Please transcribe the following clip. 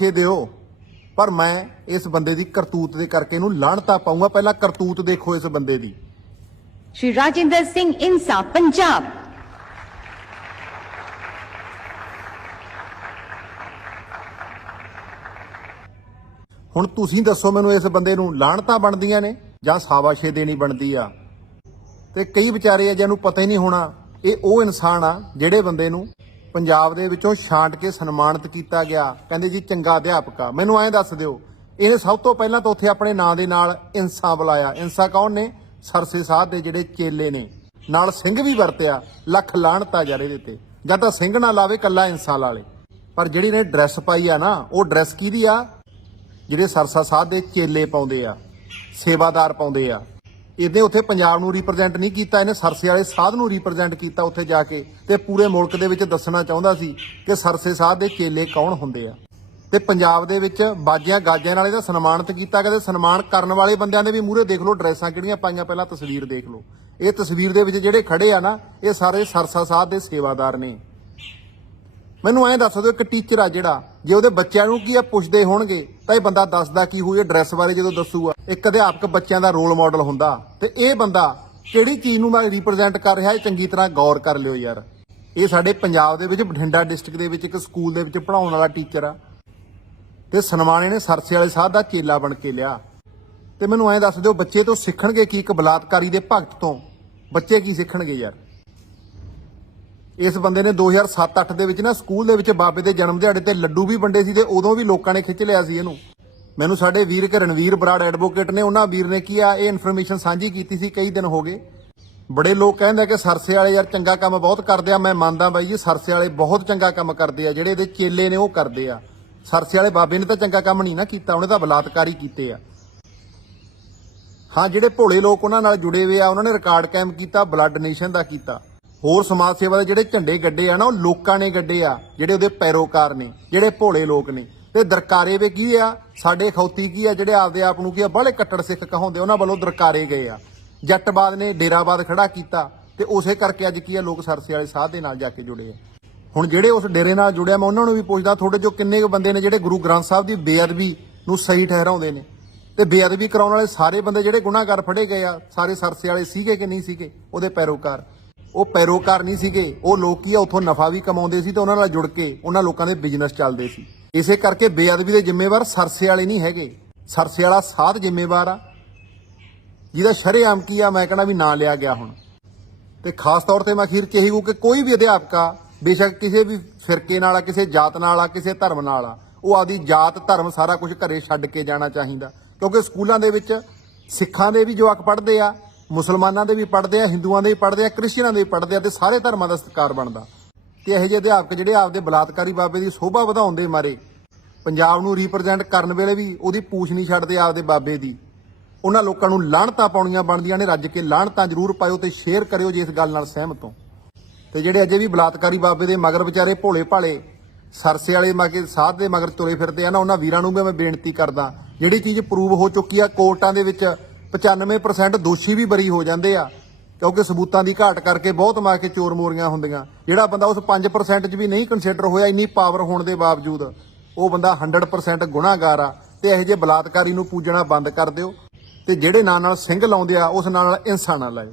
ਕੇ ਦਿਓ। ਪਰ ਮੈਂ ਇਸ ਬੰਦੇ ਦੀ ਕਰਤੂਤ ਦੇ ਕਰਕੇ ਇਹਨੂੰ ਲਾਹਣਤਾ ਪਾਉਂਗਾ ਪਹਿਲਾਂ ਕਰਤੂਤ ਦੇਖੋ ਇਸ ਬੰਦੇ ਦੀ। Shri Rajinder Singh Insa, Punjab. ਹੁਣ ਤੁਸੀਂ ਦੱਸੋ ਮੈਨੂੰ ਇਸ ਬੰਦੇ ਨੂੰ ਲਾਹਣਤਾ ਬਣਦੀਆਂ ਨੇ ਜਾਂ ਸਾਬਾਸ਼ੇ ਦੇਣੀ ਬਣਦੀ ਆ? ਤੇ ਕਈ ਵਿਚਾਰੇ ਆ ਜਿਹਨੂੰ ਪਤਾ ਹੀ ਨਹੀਂ ਹੋਣਾ ਇਹ ਉਹ ਇਨਸਾਨ ਆ ਜਿਹੜੇ ਬੰਦੇ ਨੂੰ ਪੰਜਾਬ ਦੇ ਵਿੱਚੋਂ ਛਾਂਟ ਕੇ ਸਨਮਾਨਿਤ ਕੀਤਾ ਗਿਆ। ਕਹਿੰਦੇ ਜੀ, ਚੰਗਾ ਅਧਿਆਪਕ। ਆ ਮੈਨੂੰ ਐਂ ਦੱਸ ਦਿਓ ਇਹਨੇ ਸਭ ਤੋਂ ਪਹਿਲਾਂ ਤਾਂ ਉੱਥੇ ਆਪਣੇ ਨਾਂ ਦੇ ਨਾਲ ਇੰਸਾ ਬੁਲਾਇਆ। ਇੰਸਾ ਕੌਣ ਨੇ? ਸਰਸੇ ਸਾਧ ਦੇ ਜਿਹੜੇ ਚੇਲੇ ਨੇ। ਨਾਲ ਸਿੰਘ ਵੀ ਵਰਤਿਆ, ਲੱਖ ਲਾਹਣਤਾ ਯਾਰ ਇਹਦੇ ਤੇ। ਜਾਂ ਤਾਂ ਸਿੰਘ ਨਾ ਲਾਵੇ, ਕੱਲਾ ਇਨਸਾ ਲਾ ਲੇ। ਪਰ ਜਿਹੜੀ ਨੇ ਡਰੈਸ ਪਾਈ ਆ ਨਾ, ਉਹ ਡਰੈਸ ਕਿਹਦੀ ਆ? ਜਿਹੜੇ ਸਰਸਾ ਸਾਧ ਦੇ ਚੇਲੇ ਪਾਉਂਦੇ ਆ, ਸੇਵਾਦਾਰ ਪਾਉਂਦੇ ਆ। ਇਹਦੇ ਉੱਥੇ ਪੰਜਾਬ ਨੂੰ ਰਿਪਰੈਜ਼ੈਂਟ ਨਹੀਂ ਕੀਤਾ, ਇਹਨੇ ਸਰਸੇ ਵਾਲੇ ਸਾਧ ਨੂੰ ਰਿਪਰੈਜ਼ੈਂਟ ਕੀਤਾ ਉੱਥੇ ਜਾ ਕੇ ਤੇ ਪੂਰੇ ਮੁਲਕ ਦੇ ਵਿੱਚ ਦੱਸਣਾ ਚਾਹੁੰਦਾ ਸੀ ਕਿ ਸਰਸੇ ਸਾਧ ਦੇ ਚੇਲੇ ਕੌਣ ਹੁੰਦੇ ਆ। ਤੇ ਪੰਜਾਬ ਦੇ ਵਿੱਚ ਬਾਜਿਆਂ ਗਾਜਿਆਂ ਨਾਲ ਇਹਦਾ ਸਨਮਾਨਿਤ ਕੀਤਾ ਗਿਆ ਕਦੇ ਸਨਮਾਨ ਕਰਨ ਵਾਲੇ ਬੰਦਿਆਂ ਦੇ ਵੀ ਮੂਹਰੇ ਦੇਖ ਲਓ, ਡਰੈਸਾਂ ਕਿਹੜੀਆਂ ਪਾਈਆਂ ਪਹਿਲਾਂ ਤਸਵੀਰ ਦੇਖ ਲਓ। ਇਹ ਤਸਵੀਰ ਦੇ ਵਿੱਚ ਜਿਹੜੇ ਖੜੇ ਆ ਨਾ, ਇਹ ਸਾਰੇ ਸਰਸਾ ਸਾਧ ਦੇ ਸੇਵਾਦਾਰ ਨੇ। ਮੈਨੂੰ ਐਂ ਦੱਸ ਦਿਓ ਇੱਕ ਟੀਚਰ ਆ ਜਿਹੜਾ, ਜੇ ਉਹਦੇ ਬੱਚਿਆਂ ਨੂੰ ਕੀ ਆ ਪੁੱਛਦੇ ਹੋਣਗੇ, ਤਾਂ ਇਹ ਬੰਦਾ ਦੱਸਦਾ ਕੀ ਇਹ ਡਰੈਸ ਬਾਰੇ ਜਦੋਂ ਦੱਸੂਗਾ। ਇੱਕ ਅਧਿਆਪਕ ਬੱਚਿਆਂ ਦਾ ਰੋਲ ਮਾਡਲ ਹੁੰਦਾ, ਤੇ ਇਹ ਬੰਦਾ ਕਿਹੜੀ ਚੀਜ਼ ਨੂੰ ਮੈਂ ਰਿਪਰੈਜ਼ੈਂਟ ਕਰ ਰਿਹਾ, ਇਹ ਚੰਗੀ ਤਰ੍ਹਾਂ ਗੌਰ ਕਰ ਲਿਓ ਯਾਰ। ਇਹ ਸਾਡੇ ਪੰਜਾਬ ਦੇ ਵਿੱਚ, ਬਠਿੰਡਾ ਡਿਸਟ੍ਰਿਕਟ ਦੇ ਵਿੱਚ, ਇੱਕ ਸਕੂਲ ਦੇ ਵਿੱਚ ਪੜਾਉਣ ਵਾਲਾ ਟੀਚਰ ਆ। ਤੇ ਸਨਮਾਨੇ ਨੇ ਸਰਸੇ ਵਾਲੇ ਸਾਧ ਦਾ ਚੇਲਾ ਬਣ ਕੇ ਲਿਆ। ਤੇ ਮੈਨੂੰ ਐਂ ਦੱਸ ਦਿਓ, ਬੱਚੇ ਤੋਂ ਸਿੱਖਣਗੇ ਕੀ ਇੱਕ ਬਲਾਤਕਾਰੀ ਦੇ ਭਗਤ ਤੋਂ? ਬੱਚੇ ਕੀ ਸਿੱਖਣਗੇ ਯਾਰ? ਇਸ ਬੰਦੇ ਨੇ 2007-8 ਦੇ ਵਿੱਚ ਨਾ ਸਕੂਲ ਦੇ ਵਿੱਚ ਬਾਬੇ ਦੇ ਜਨਮ ਦਿਹਾੜੇ ਤੇ ਲੱਡੂ ਵੀ ਵੰਡੇ ਸੀ ਤੇ ਉਦੋਂ ਵੀ ਲੋਕਾਂ ਨੇ ਖਿੱਚ ਲਿਆ ਸੀ ਇਹਨੂੰ। ਮੈਨੂੰ ਸਾਡੇ ਵੀਰ ਕੇ ਰਣਵੀਰ ਬਰਾੜ ਐਡਵੋਕੇਟ ਨੇ, ਉਹਨਾਂ ਵੀਰ ਨੇ ਕੀ ਆ, ਇਹ ਇਨਫੋਰਮੇਸ਼ਨ ਸਾਂਝੀ ਕੀਤੀ ਸੀ ਕਈ ਦਿਨ ਹੋ ਗਏ। ਬੜੇ ਲੋਕ ਕਹਿੰਦੇ ਕਿ ਸਰਸੇ ਵਾਲੇ ਯਾਰ ਚੰਗਾ ਕੰਮ ਬਹੁਤ ਕਰਦੇ ਆ, ਮੈਂ ਮੰਨਦਾ ਬਾਈ ਜੀ, ਸਰਸੇ ਵਾਲੇ ਬਹੁਤ ਚੰਗਾ ਕੰਮ ਕਰਦੇ ਆ, ਜਿਹੜੇ ਇਹਦੇ ਚੇਲੇ ਨੇ ਉਹ ਕਰਦੇ ਆ। ਸਰਸੇ ਵਾਲੇ ਬਾਬੇ ਨੇ ਤਾਂ ਚੰਗਾ ਕੰਮ ਨਹੀਂ ਨਾ ਕੀਤਾ, ਉਹਨੇ ਤਾਂ ਬਲਾਤਕਾਰੀ ਕੀਤੇ ਆ। ਹਾਂ, ਜਿਹੜੇ ਭੋਲੇ ਲੋਕ ਉਹਨਾਂ ਨਾਲ ਜੁੜੇ ਹੋਏ ਆ, ਉਹਨਾਂ ਨੇ ਰਿਕਾਰਡ ਕਾਇਮ ਕੀਤਾ ਬਲੱਡ ਨੇਸ਼ਨ ਦਾ ਕੀਤਾ। ਹੋਰ ਸਮਾਜ ਸੇਵਾ ਦੇ ਜਿਹੜੇ ਝੰਡੇ ਗੱਡੇ ਆ ਨਾ, ਉਹ ਲੋਕਾਂ ਨੇ ਗੱਡੇ ਆ, ਜਿਹੜੇ ਉਹਦੇ ਪੈਰੋਕਾਰ ਨੇ, ਜਿਹੜੇ ਭੋਲੇ ਲੋਕ ਨੇ। ਤੇ ਦਰਕਾਰੇ ਵੇ ਕੀ ਆ? ਸਾਡੇ ਖੌਤੀ ਕੀ ਆ, ਜਿਹੜੇ ਆਪਦੇ ਆਪ ਨੂੰ ਕੀ ਆ, ਬਾਹਲੇ ਕੱਟੜ ਸਿੱਖ ਕਹਾਉਂਦੇ ਉਹਨਾਂ ਵੱਲੋਂ ਦਰਕਾਰੇ ਗਏ ਆ। ਜੱਟਬਾਦ ਨੇ ਡੇਰਾਬਾਦ ਖੜਾ ਕੀਤਾ, ਤੇ ਉਸੇ ਕਰਕੇ ਅੱਜ ਕੀ ਆ, ਲੋਕ ਸਰਸੇ ਵਾਲੇ ਸਾਧ ਦੇ ਨਾਲ ਜਾ ਕੇ ਜੁੜੇ ਆ। ਹੁਣ ਜਿਹੜੇ ਉਸ ਡੇਰੇ ਨਾਲ ਜੁੜਿਆ, ਮੈਂ ਉਹਨਾਂ ਨੂੰ ਵੀ ਪੁੱਛਦਾ, ਤੁਹਾਡੇ ਜੋ ਕਿੰਨੇ ਕੁ ਬੰਦੇ ਨੇ ਜਿਹੜੇ ਗੁਰੂ ਗ੍ਰੰਥ ਸਾਹਿਬ ਦੀ ਬੇਅਦਬੀ ਨੂੰ ਸਹੀ ਠਹਿਰਾਉਂਦੇ ਨੇ? ਤੇ ਬੇਅਦਬੀ ਕਰਾਉਣ ਵਾਲੇ ਸਾਰੇ ਬੰਦੇ ਜਿਹੜੇ ਗੁਨਾਹਗਾਰ ਫੜੇ ਗਏ ਆ, ਸਾਰੇ ਸਰਸੇ ਵਾਲੇ ਸੀਗੇ ਕਿ ਨਹੀਂ ਸੀਗੇ, ਉਹਦੇ ਪੈਰੋਕਾਰ? ਉਹ ਪੈਰੋਕਾਰ ਨਹੀਂ ਸੀਗੇ, ਉਹ ਲੋਕ ਕੀ ਆ, ਉੱਥੋਂ ਨਫਾ ਵੀ ਕਮਾਉਂਦੇ ਸੀ ਤੇ ਉਹਨਾਂ ਨਾਲ ਜੁੜ ਕੇ ਉਹਨਾਂ ਲੋਕਾਂ ਦੇ ਬਿਜ਼ਨਸ ਚੱਲਦੇ ਸੀ। ਇਸੇ ਕਰਕੇ ਬੇਅਦਬੀ ਦੇ ਜ਼ਿੰਮੇਵਾਰ ਸਰਸੇ ਵਾਲੇ ਨਹੀਂ ਹੈਗੇ। ਸਰਸੇ ਵਾਲਾ ਸਾਧ ਜ਼ਿੰਮੇਵਾਰ ਆ। ਜਿਹਦਾ ਸ਼ਰੇਆਮ ਕੀ ਆ, ਮੈਂ ਕਹਿੰਦਾ ਵੀ ਨਾਂ ਲਿਆ ਗਿਆ ਹੁਣ। ਤੇ ਖਾਸ ਤੌਰ ਤੇ ਮੈਂ ਅਖੀਰ ਚ ਇਹੀ ਕਿ ਕੋਈ ਵੀ ਅਧਿਆਪਕ ਆ, ਬੇਸ਼ੱਕ ਕਿਸੇ ਵੀ ਫਿਰਕੇ ਨਾਲ ਆ, ਕਿਸੇ ਜਾਤ ਨਾਲ ਆ, ਕਿਸੇ ਧਰਮ ਨਾਲ ਆ, ਉਹ ਆਦੀ ਜਾਤ, ਧਰਮ ਸਾਰਾ ਕੁਝ ਘਰੇ ਛੱਡ ਕੇ ਜਾਣਾ ਚਾਹੀਦਾ। ਕਿਉਂਕਿ ਸਕੂਲਾਂ ਦੇ ਵਿੱਚ ਸਿੱਖਾਂ ਦੇ ਵੀ ਜਵਾਕ ਪੜ੍ਹਦੇ ਆ ਮੁਸਲਮਾਨਾਂ ਦੇ ਵੀ ਪੜ੍ਹਦੇ ਆ, ਹਿੰਦੂਆਂ ਦੇ ਵੀ ਪੜ੍ਹਦੇ ਆ, ਕ੍ਰਿਸਚੀਅਨਾਂ ਦੇ ਵੀ ਪੜ੍ਹਦੇ ਆ ਤੇ ਸਾਰੇ ਧਰਮਾਂ ਦਾ ਸਤਿਕਾਰ ਬਣਦਾ। ਤੇ ਇਹੋ ਜਿਹੇ ਅਧਿਆਪਕ ਜਿਹੜੇ ਆਪਦੇ ਬਲਾਤਕਾਰੀ ਬਾਬੇ ਦੀ ਸੋਭਾ ਵਧਾਉਣ ਦੇ ਮਾਰੇ, ਪੰਜਾਬ ਨੂੰ ਰਿਪਰੈਜ਼ੈਂਟ ਕਰਨ ਵੇਲੇ ਵੀ ਉਹਦੀ ਪੂਛ ਨਹੀਂ ਛੱਡਦੇ ਆਪਦੇ ਬਾਬੇ ਦੀ। ਉਹਨਾਂ ਲੋਕਾਂ ਨੂੰ ਲਾਹਣਤਾਂ ਪਾਉਣੀਆਂ ਬਣਦੀਆਂ ਨੇ, ਰੱਜ ਕੇ ਲਾਹਣਤਾਂ ਜ਼ਰੂਰ ਪਾਇਓ ਤੇ ਸ਼ੇਅਰ ਕਰਿਓ ਜੇ ਇਸ ਗੱਲ ਨਾਲ ਸਹਿਮਤ ਹੋ। ਤੇ ਜਿਹੜੇ ਅਜੇ ਵੀ ਬਲਾਤਕਾਰੀ ਬਾਬੇ ਦੇ ਮਗਰ ਵਿਚਾਰੇ ਭੋਲੇ ਭਾਲੇ ਸਰਸੇ ਵਾਲੇ ਮਗਰ, ਸਾਧ ਦੇ ਮਗਰ ਤੁਰੇ ਫਿਰਦੇ ਆ ਨਾ, ਉਹਨਾਂ ਵੀਰਾਂ ਨੂੰ ਵੀ ਮੈਂ ਬੇਨਤੀ ਕਰਦਾ, ਜਿਹੜੀ ਚੀਜ਼ ਪ੍ਰੂਵ ਹੋ ਚੁੱਕੀ ਆ, ਕੋਰਟਾਂ ਦੇ ਵਿੱਚ 95% ਦੋਸ਼ੀ ਵੀ ਬਰੀ ਹੋ ਜਾਂਦੇ ਆ, ਕਿਉਂਕਿ ਸਬੂਤਾਂ ਦੀ ਘਾਟ ਕਰਕੇ ਬਹੁਤ ਮਾਰ ਕੇ ਚੋਰ ਮੋਰੀਆਂ ਹੁੰਦੀਆਂ। ਜਿਹੜਾ ਬੰਦਾ ਉਸ 5% 'ਚ ਵੀ ਨਹੀਂ ਕੰਸੀਡਰ ਹੋਇਆ, ਇੰਨੀ ਪਾਵਰ ਹੋਣ ਦੇ ਬਾਵਜੂਦ, ਉਹ ਬੰਦਾ 100% ਗੁਨਾਹਗਾਰ ਆ। ਤੇ ਇਹੋ ਜਿਹੇ ਬਲਾਤਕਾਰੀ ਨੂੰ ਪੂਜਣਾ ਬੰਦ ਕਰ ਦਿਓ। ਤੇ ਜਿਹੜੇ ਨਾਂ ਨਾਲ ਸਿੰਘ ਲਾਉਂਦੇ ਆ, ਉਸ ਨਾਲ ਇਨਸਾਨਾਂ ਲਾਇਓ।